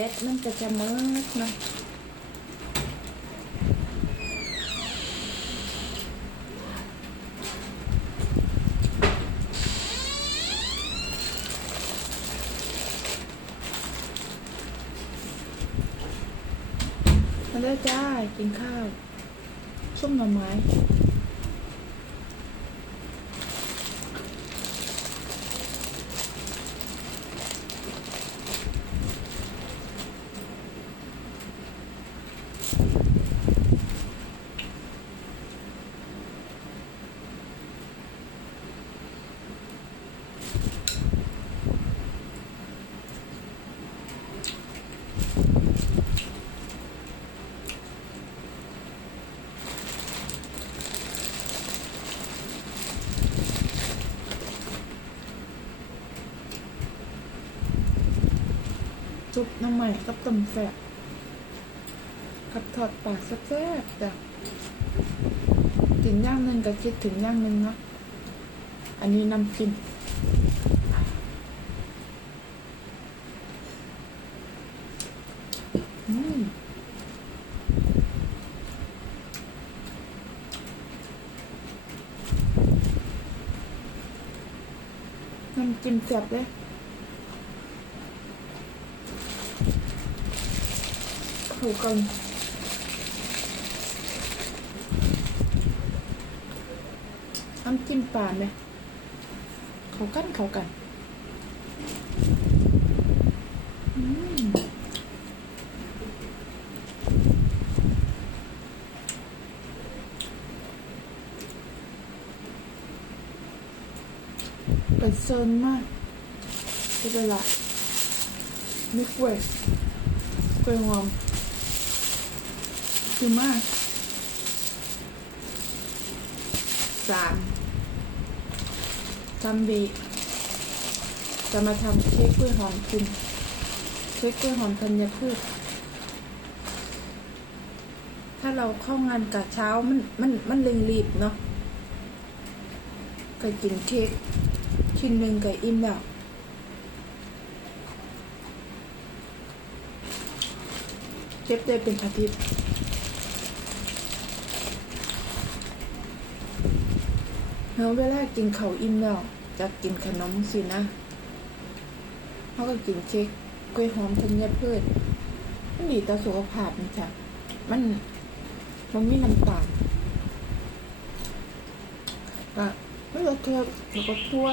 เป็ดมันก็จะมืดนาะมาได้จ้า กินข้าวส้มหน่อไมุ้ปน้ำใหม่กับต้มแซ่บ กับทอดปลาแซ่บๆจ้ะกินย่างหนึงก็คิดถึงย่างหนึงเนาะอันนี้น้ำจิ้มน้ำจิ้มแซ่บเลยเข้ากัน น้ำจิ้มปลาไหมเข้ากันเข้ากันอืมเป็นเซินมากก็จะละไม่กล้วยกล้วยหอมคือมากสาม ซัมบีจะมาทำเค้กกล้วยหอมคุณเค้กกล้วยหอมธัญพืช ถ้าเราเข้างานกะเช้ามันมันมันเร่งรีบเนาะก็กินเค้กชิ้นหนึ่งก็อิ่มแล้วเก็บได้เป็นอาทิตย์ แล้วเวลากินข้าวอิ่มแล้วจะกินขนมสินะเขาก็กินเค้กกล้วยหอมธัญพืชมันดีต่อสุขภาพนะจ๊ะมันมันมีน้ำตาลก็ไม่ลดเทอแล้วก็ทั่ว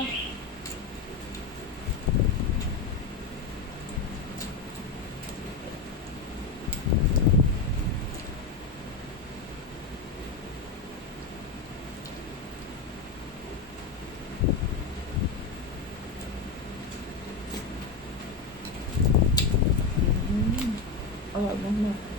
Ah, 的